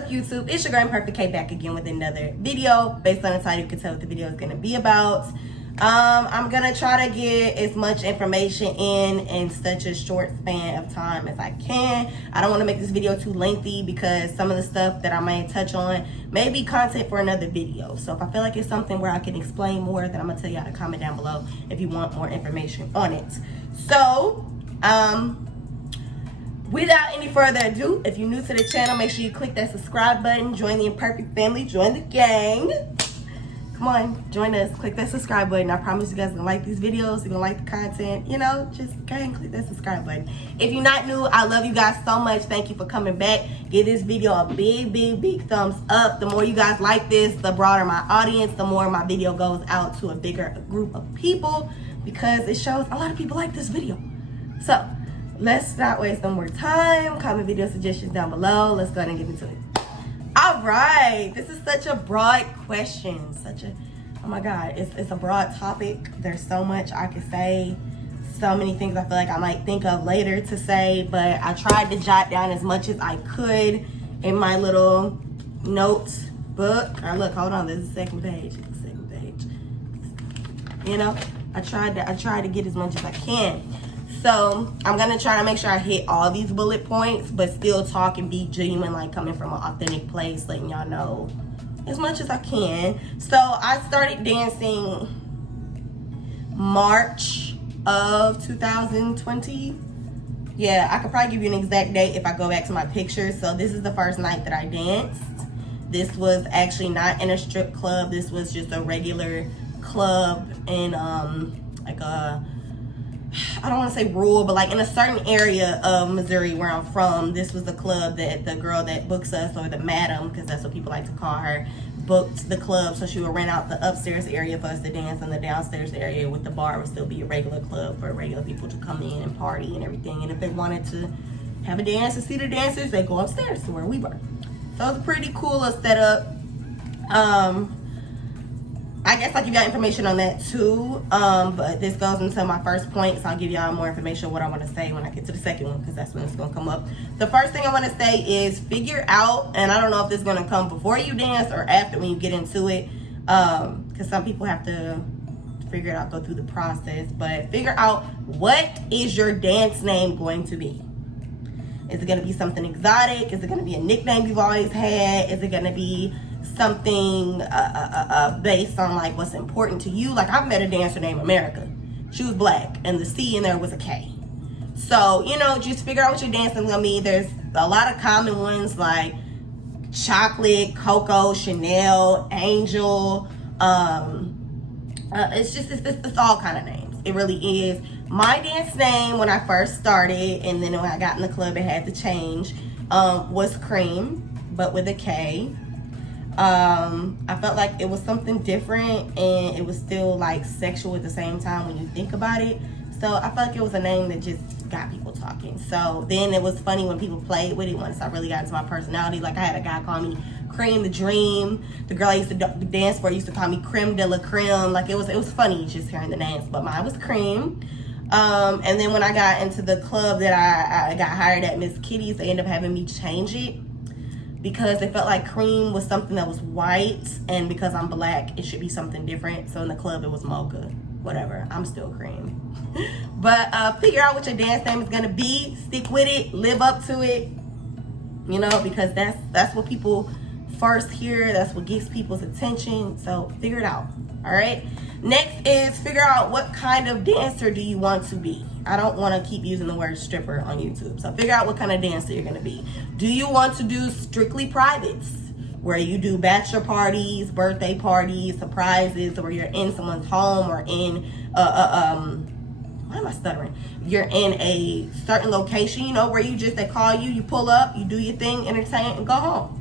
up, YouTube? It's your girl Imperfect K back again with another video. Based on the title, you can tell what the video is going to be about. I'm going to try to get as much information in such a short span of time as I can. I don't want to make this video too lengthy because some of the stuff that I may touch on may be content for another video. So if I feel like it's something where I can explain more, then I'm going to tell y'all to comment down below if you want more information on it. So, without any further ado, if you're new to the channel, make sure you click that subscribe button, join the Imperfect family, join the gang. Come on, join us, click that subscribe button. I promise you guys are gonna like these videos, you're gonna like the content, you know, just go ahead and click that subscribe button. If you're not new, I love you guys so much. Thank you for coming back. Give this video a big thumbs up. The more you guys like this, the broader my audience, the more my video goes out to a bigger group of people, because it shows a lot of people like this video. So, let's not waste no more time. Comment video suggestions down below. Let's go ahead and get into it. All right, this is such a broad question. Oh my God, it's a broad topic. There's so much I could say. So many things I feel like I might think of later to say, but I tried to jot down as much as I could in my little notes book. Look, hold on, there's a second page. You know, I tried to get as much as I can. So I'm gonna try to make sure I hit all these bullet points, but still talk and be genuine, like coming from an authentic place, letting y'all know as much as I can. So I started dancing March of 2020. Yeah, I could probably give you an exact date if I go back to my pictures. So this is the first night that I danced. This was actually not in a strip club. This was just a regular club in like a, I don't want to say rural, but like in a certain area of Missouri where I'm from. This was the club that the girl that books us, or the madam, because that's what people like to call her, booked the club. So she would rent out the upstairs area for us to dance, and the downstairs area with the bar would still be a regular club for regular people to come in and party and everything. And if they wanted to have a dance and see the dancers, they go upstairs to where we were. So it was a pretty cool setup. I guess I'll give y'all information on that too, but this goes into my first point, so I'll give y'all more information on what I want to say when I get to the second one, because that's when it's going to come up. The first thing I want to say is figure out, and I don't know if this is going to come before you dance or after when you get into it, because some people have to figure it out, go through the process, but figure out, what is your dance name going to be? Is it going to be something exotic? Is it going to be a nickname you've always had? Is it going to be something based on like what's important to you? Like, I've met a dancer named America. She was black, and the C in there was a K. So, you know, just figure out what your dancing is gonna be. There's a lot of common ones like Chocolate, Coco, Chanel, Angel. It's all kind of names. It really is. My dance name when I first started, and then when I got in the club it had to change, was Cream, but with a K. I felt like it was something different, and it was still like sexual at the same time when you think about it. So I felt like it was a name that just got people talking. So then it was funny when people played with it once I really got into my personality. Like, I had a guy call me Cream the Dream. The girl I used to dance for used to call me Creme de la Creme. Like, it was funny just hearing the names, but mine was Cream. And then when I got into the club that I got hired at, Miss Kitty's, they ended up having me change it, because they felt like Cream was something that was white, and because I'm black, it should be something different. So in the club, it was Mocha. Whatever, I'm still Cream. But figure out what your dance name is gonna be. Stick with it, live up to it. You know, because that's what people first hear. That's what gets people's attention. So figure it out. All right. Next is figure out, what kind of dancer do you want to be? I don't want to keep using the word stripper on YouTube. So figure out what kind of dancer you're going to be. Do you want to do strictly privates, where you do bachelor parties, birthday parties, surprises, where you're in someone's home, or in, why am I stuttering? You're in a certain location, you know, where they call you, you pull up, you do your thing, entertain, and go home?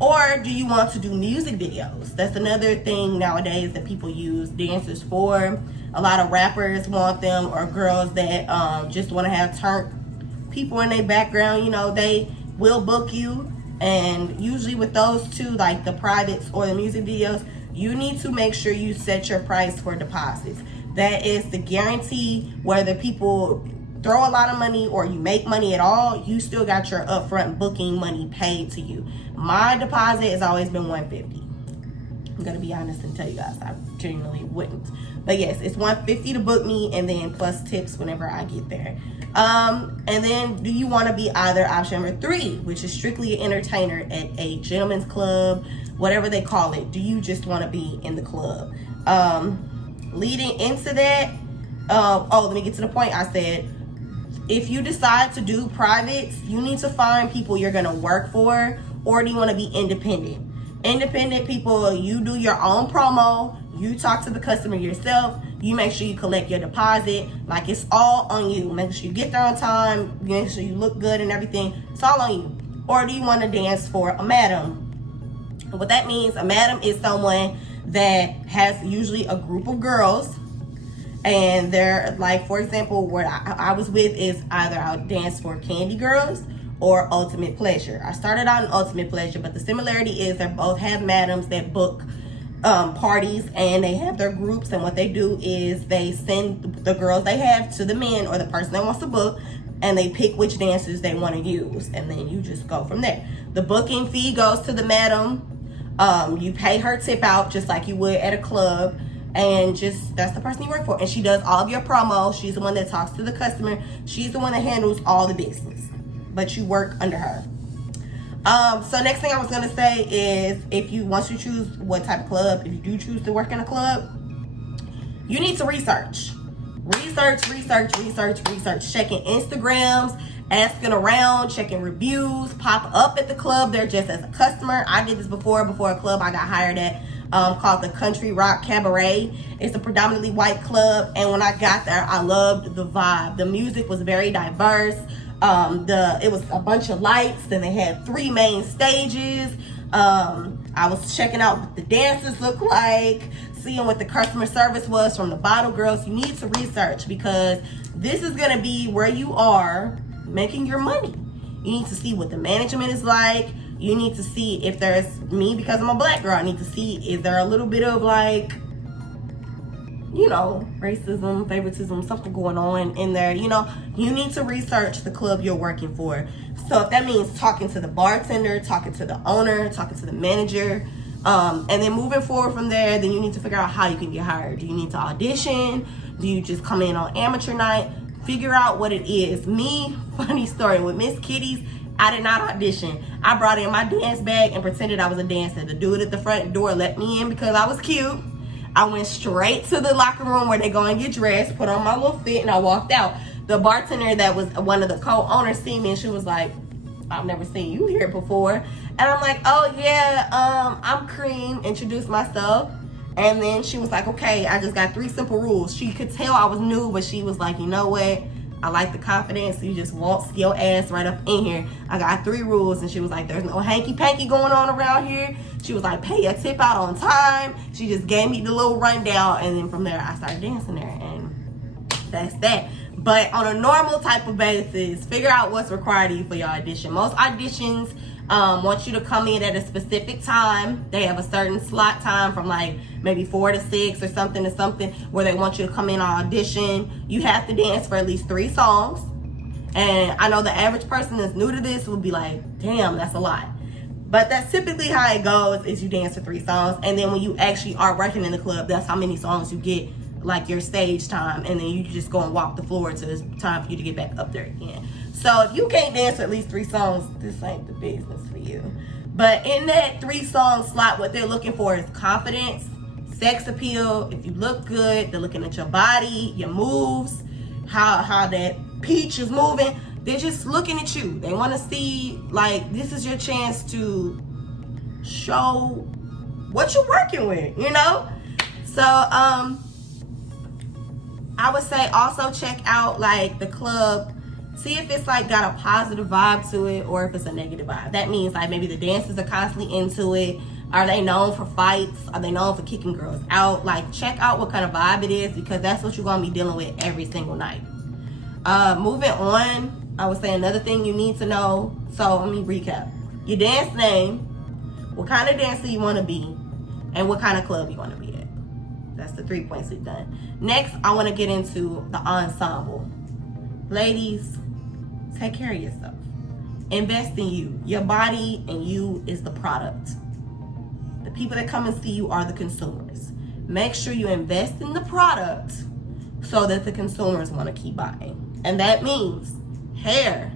Or do you want to do music videos? That's another thing nowadays that people use dancers for. A lot of rappers want them, or girls that just want to have turned people in their background. You know, they will book you. And usually with those two, like the privates or the music videos, you need to make sure you set your price for deposits. That is the guarantee whether people throw a lot of money or you make money at all, you still got your upfront booking money paid to you. My deposit has always been $150. I'm gonna be honest and tell you guys, I genuinely wouldn't. But yes, it's $150 to book me, and then plus tips whenever I get there. And then do you want to be either option number 3, which is strictly an entertainer at a gentleman's club, whatever they call it? Do you just want to be in the club? Leading into that, let me get to the point. I said, if you decide to do privates, you need to find people you're gonna work for, or do you want to be independent? Independent people, you do your own promo, you talk to the customer yourself, you make sure you collect your deposit, like it's all on you. Make sure you get there on time, make sure you look good and everything, it's all on you. Or do you want to dance for a madam? What that means, a madam is someone that has usually a group of girls, and they're like, for example, what I was with is either I would dance for Candy Girls or Ultimate Pleasure. I started out in Ultimate Pleasure, but the similarity is they both have madams that book parties, and they have their groups, and what they do is they send the girls they have to the men or the person that wants to book, and they pick which dancers they want to use, and then you just go from there. The booking fee goes to the madam. You pay her tip out just like you would at a club, and just that's the person you work for, and she does all of your promo. She's the one that talks to the customer. She's the one that handles all the business, but you work under her. So next thing I was gonna say is, once you choose what type of club, if you do choose to work in a club, you need to research, checking Instagrams, asking around, checking reviews, pop up at the club there just as a customer. I did this before a club I got hired at, called the Country Rock Cabaret. It's a predominantly white club, and when I got there, I loved the vibe. The music was very diverse. It was a bunch of lights, and they had 3 main stages. I was checking out what the dancers looked like, seeing what the customer service was from the bottle girls. You need to research, because this is going to be where you are making your money. You need to see what the management is like. You need to see if there's, me, because I'm a black girl, I need to see, is there a little bit of like, racism, favoritism, something going on in there. You need to research the club you're working for. So if that means talking to the bartender, talking to the owner, talking to the manager, and then moving forward from there, then you need to figure out how you can get hired. Do you need to audition? Do you just come in on amateur night? Figure out what it is. Me, funny story, with Miss Kitty's, I did not audition. I brought in my dance bag and pretended I was a dancer. The dude at the front door let me in because I was cute. I went straight to the locker room where they go and get dressed, put on my little fit, and I walked out. The bartender that was one of the co-owners seen me, and she was like, I've never seen you here before. And I'm like, oh yeah, I'm Cream, introduced myself. And then she was like, okay, I just got 3 simple rules. She could tell I was new, but she was like, you know what? I like the confidence. You just walk your ass right up in here. I got 3 rules. And she was like, there's no hanky-panky going on around here. She was like, pay your tip out on time. She just gave me the little rundown. And then from there, I started dancing there. And that's that. But on a normal type of basis, figure out what's required of you for your audition. Most auditions want you to come in at a specific time. They have a certain slot time from like maybe 4 to 6 or something to something where they want you to come in on audition. You have to dance for at least 3 songs. And I know the average person that's new to this would be like, damn, that's a lot. But that's typically how it goes, is you dance for 3 songs. And then when you actually are working in the club, that's how many songs you get, like your stage time. And then you just go and walk the floor until it's time for you to get back up there again. So if you can't dance for at least 3 songs, this ain't the business for you. But in that 3-song slot, what they're looking for is confidence, sex appeal. If you look good, they're looking at your body, your moves, how that peach is moving. They're just looking at you. They want to see, like, this is your chance to show what you're working with, So I would say also check out like the club. See if it's like got a positive vibe to it or if it's a negative vibe. That means like maybe the dancers are constantly into it. Are they known for fights? Are they known for kicking girls out? Like, check out what kind of vibe it is, because that's what you're going to be dealing with every single night. Moving on, I would say another thing you need to know. So let me recap. Your dance name, what kind of dancer you want to be, and what kind of club you want to be at. That's the 3 points we've done. Next, I want to get into the ensemble. Ladies, take care of yourself. Invest in you. Your body and you is the product. The people that come and see you are the consumers. Make sure you invest in the product so that the consumers want to keep buying. And that means hair,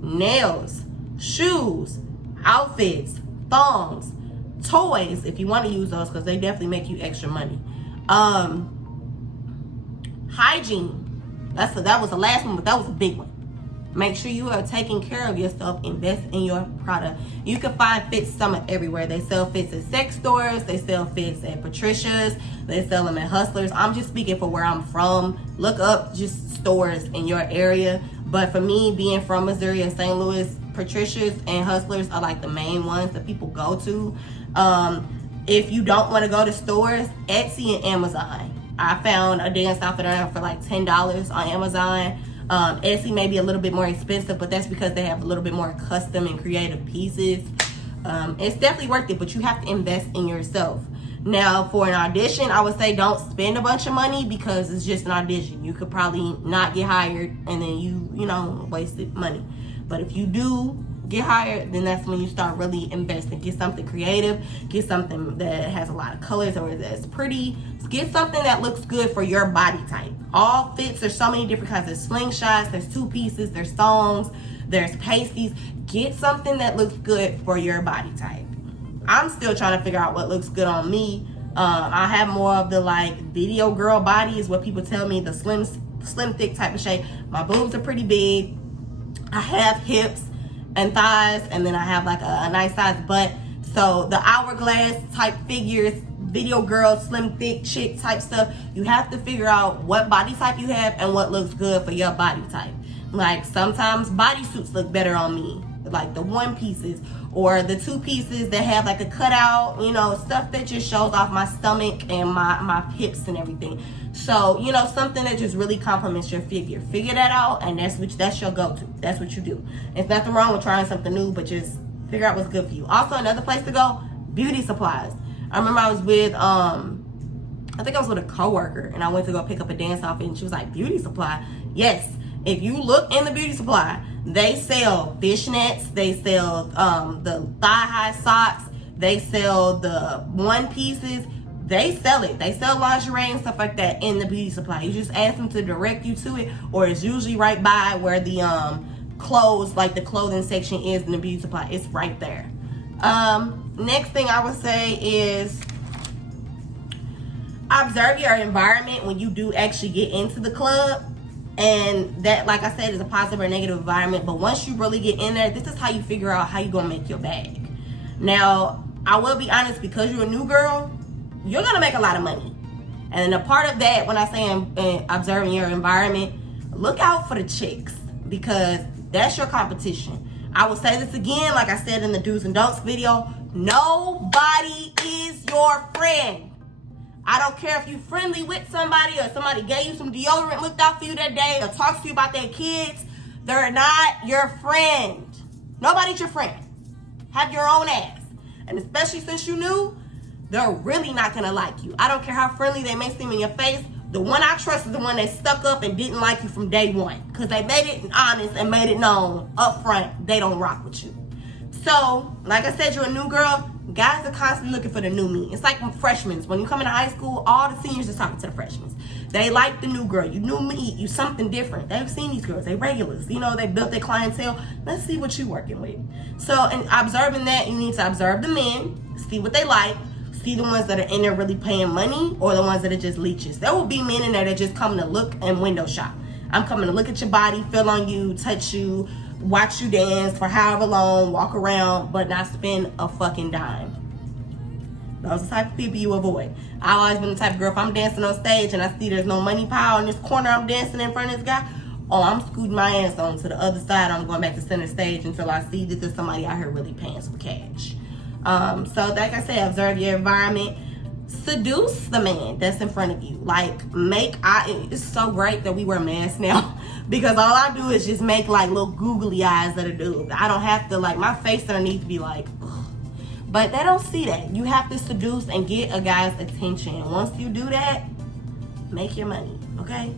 nails, shoes, outfits, thongs, toys, if you want to use those, because they definitely make you extra money. Hygiene. That was the last one, but that was a big one. Make sure you are taking care of yourself. Invest in your product. You can find fits somewhere everywhere. They sell fits at sex stores. They sell fits at Patricia's. They sell them at Hustlers. I'm just speaking for where I'm from. Look up just stores in your area. But for me, being from Missouri and St. Louis, Patricia's and Hustlers are like the main ones that people go to. If you don't want to go to stores, Etsy and Amazon. I found a dance outfit for like $10 on Amazon. Etsy may be a little bit more expensive, but that's because they have a little bit more custom and creative pieces. It's definitely worth it, but you have to invest in yourself. Now, for an audition, I would say don't spend a bunch of money because it's just an audition. You could probably not get hired and then you wasted money. But if you do get hired, then that's when you start really investing. Get something creative, get something that has a lot of colors or that's pretty. Get something that looks good for your body type. All fits, there's so many different kinds. There's slingshots, there's two pieces, there's thongs, there's pasties. Get something that looks good for your body type. I'm still trying to figure out what looks good on me. I have more of the like video girl body is what people tell me, the slim thick type of shape. My boobs are pretty big. I have hips and thighs, and then I have like a nice size butt. So the hourglass type figures, video girl, slim thick chick type stuff, you have to figure out what body type you have and what looks good for your body type. Like sometimes bodysuits look better on me, like the one pieces or the two pieces that have like a cutout, stuff that just shows off my stomach and my hips and everything. So, something that just really complements your figure. Figure that out, and that's your go-to. That's what you do. There's nothing wrong with trying something new, but just figure out what's good for you. Also, another place to go, beauty supplies. I remember I was with, I think I was with a coworker, and I went to go pick up a dance outfit, and she was like, beauty supply? Yes. If you look in the beauty supply, they sell fishnets, they sell the thigh-high socks, they sell the one pieces. They sell it. They sell lingerie and stuff like that in the beauty supply. You just ask them to direct you to it, or it's usually right by where the clothes, like the clothing section is in the beauty supply. It's right there. Next thing I would say is observe your environment when you do actually get into the club. And that, like I said, is a positive or negative environment. But once you really get in there, this is how you figure out how you're going to make your bag. Now, I will be honest, because you're a new girl, you're going to make a lot of money. And a part of that, when I say observing your environment, look out for the chicks, because that's your competition. I will say this again, like I said in the do's and don'ts video, nobody is your friend. I don't care if you're friendly with somebody or somebody gave you some deodorant, looked out for you that day, or talks to you about their kids. They're not your friend. Nobody's your friend. Have your own ass. And especially since you knew, they're really not gonna like you. I don't care how friendly they may seem in your face. The one I trust is the one that stuck up and didn't like you from day one, because they made it honest and made it known up front they don't rock with you. So, like I said, you're a new girl. Guys are constantly looking for the new me. It's like freshmen. When you come into high school, all the seniors are talking to the freshmen. They like the new girl. You new me. You something different. They've seen these girls. They regulars. They built their clientele. Let's see what you're working with. So, in observing that, you need to observe the men, see what they like, see the ones that are in there really paying money, or the ones that are just leeches. There will be men in there that just come to look and window shop. I'm coming to look at your body, feel on you, touch you, watch you dance for however long, walk around, but not spend a fucking dime. Those are the type of people you avoid. I've always been the type of girl, if I'm dancing on stage and I see there's no money pile in this corner I'm dancing in front of this guy, I'm scooting my ass on to the other side. I'm going back to center stage until I see that there's somebody out here really paying some cash. So like I said, observe your environment. Seduce the man that's in front of you. It's so great that we wear masks now, because all I do is just make like little googly eyes at a dude. I don't have to, like, my face doesn't need to be like, ugh. But they don't see that. You have to seduce and get a guy's attention. Once you do that, make your money, okay?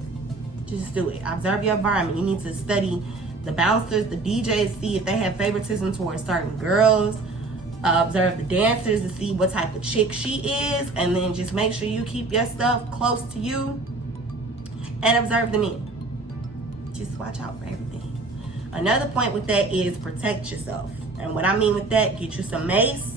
Just do it. Observe your environment. You need to study the bouncers, the DJs, see if they have favoritism towards certain girls. Observe the dancers to see what type of chick she is, and then just make sure you keep your stuff close to you. And observe the men. Just watch out for everything. Another point with that is protect yourself. And what I mean with that, get you some mace,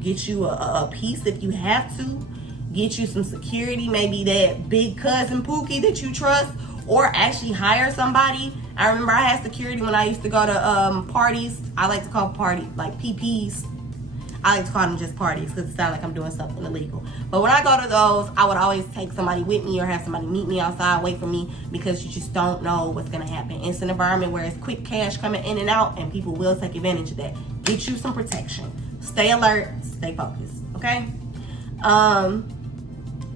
get you a piece if you have to, get you some security, maybe that big cousin Pookie that you trust, or actually hire somebody. I remember I had security when I used to go to parties. I like to call parties like PPs. I like to call them just parties because it sounds like I'm doing something illegal. But when I go to those, I would always take somebody with me or have somebody meet me outside, wait for me, because you just don't know what's going to happen. It's an environment where it's quick cash coming in and out, and people will take advantage of that. Get you some protection. Stay alert. Stay focused. Okay?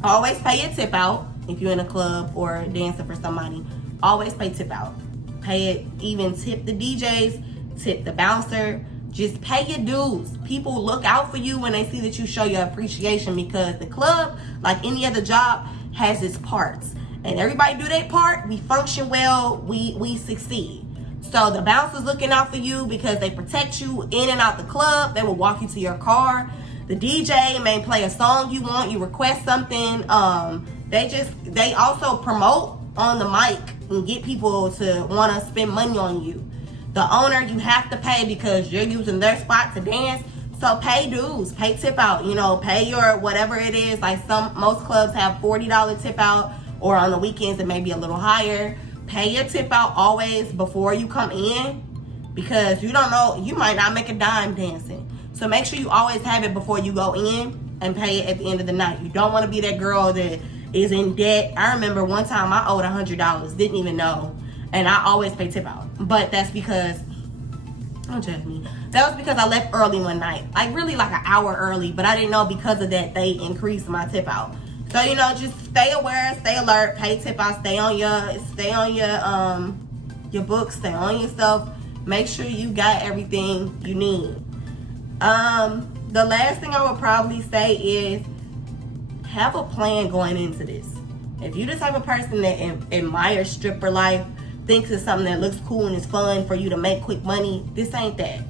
Always pay your tip out if you're in a club or dancing for somebody. Always pay tip out. Pay it, even tip the DJs, tip the bouncer. Just pay your dues. People look out for you when they see that you show your appreciation, because the club, like any other job, has its parts. And everybody do their part. We function well. We succeed. So the bouncer's looking out for you because they protect you in and out the club. They will walk you to your car. The DJ may play a song you want. You request something. They also promote on the mic and get people to want to spend money on you. The owner, you have to pay because you're using their spot to dance. So pay dues, pay tip out, pay your whatever it is. Like most clubs have $40 tip out, or on the weekends it may be a little higher. Pay your tip out always before you come in, because you don't know, you might not make a dime dancing. So make sure you always have it before you go in and pay it at the end of the night. You don't want to be that girl that is in debt. I remember one time I owed $100, didn't even know. And I always pay tip out. But that's because, don't judge me. That was because I left early one night. Like really like an hour early. But I didn't know because of that they increased my tip out. So, just stay aware, stay alert, pay tip out, stay on your books, stay on yourself. Make sure you got everything you need. The last thing I would probably say is have a plan going into this. If you're the type of person that admires stripper life, thinks it's something that looks cool and is fun for you to make quick money, this ain't that.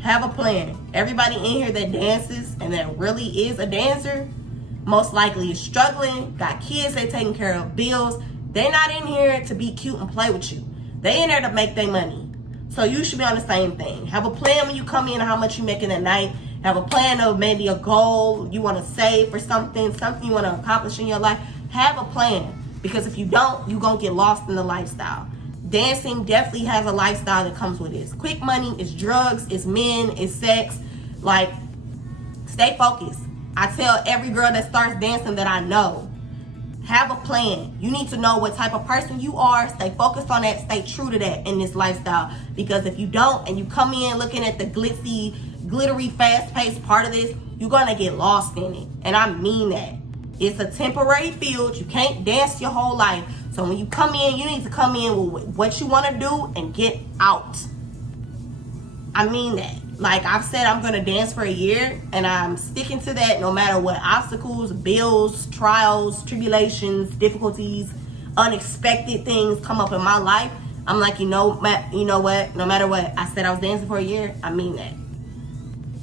Have a plan. Everybody in here that dances and that really is a dancer, most likely is struggling, got kids they taking care of, bills. They're not in here to be cute and play with you. They in there to make their money. So you should be on the same thing. Have a plan when you come in, how much you making a night. Have a plan of maybe a goal you want to save for something you want to accomplish in your life. Have a plan. Because if you don't, you're going to get lost in the lifestyle. Dancing definitely has a lifestyle that comes with it. It's quick money, it's drugs, it's men, it's sex. Like, stay focused. I tell every girl that starts dancing that I know, have a plan. You need to know what type of person you are. Stay focused on that. Stay true to that in this lifestyle. Because if you don't, and you come in looking at the glittery, fast-paced part of this, you're going to get lost in it. And I mean that. It's a temporary field. You can't dance your whole life. So when you come in, you need to come in with what you want to do and get out. I mean that. Like I've said, I'm going to dance for a year, and I'm sticking to that no matter what obstacles, bills, trials, tribulations, difficulties, unexpected things come up in my life. I'm like, you know what? No matter what, I said I was dancing for a year. I mean that.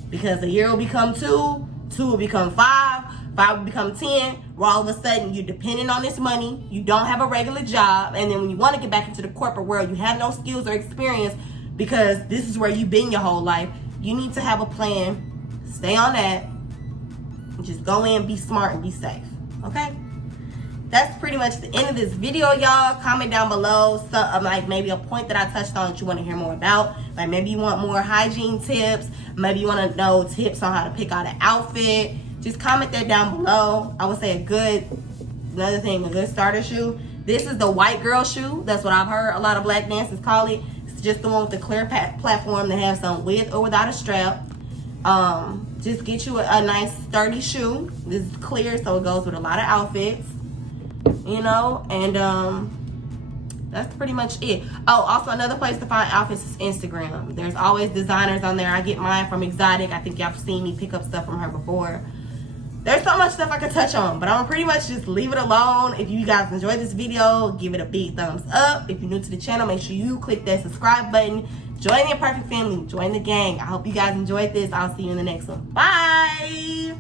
Because a year will become 2, 2 will become 5. 5 will become 10, where all of a sudden you're dependent on this money, you don't have a regular job, and then when you want to get back into the corporate world, you have no skills or experience because this is where you've been your whole life. You need to have a plan, stay on that, and just go in, be smart, and be safe, okay? That's pretty much the end of this video, y'all. Comment down below like maybe a point that I touched on that you want to hear more about. Like maybe you want more hygiene tips, maybe you want to know tips on how to pick out an outfit. Just comment that down below. I would say a good starter shoe. This is the white girl shoe. That's what I've heard a lot of black dancers call it. It's just the one with the clear platform that has some with or without a strap. Just get you a nice sturdy shoe. This is clear, so it goes with a lot of outfits. And that's pretty much it. Oh, also another place to find outfits is Instagram. There's always designers on there. I get mine from Exotic. I think y'all have seen me pick up stuff from her before. there's so much stuff I could touch on, but I'm gonna pretty much just leave it alone. If you guys enjoyed this video, give it a big thumbs up. If you're new to the channel, make sure you click that subscribe button. Join the Imperfect family, join the gang. I hope you guys enjoyed this. I'll see you in the next one. Bye.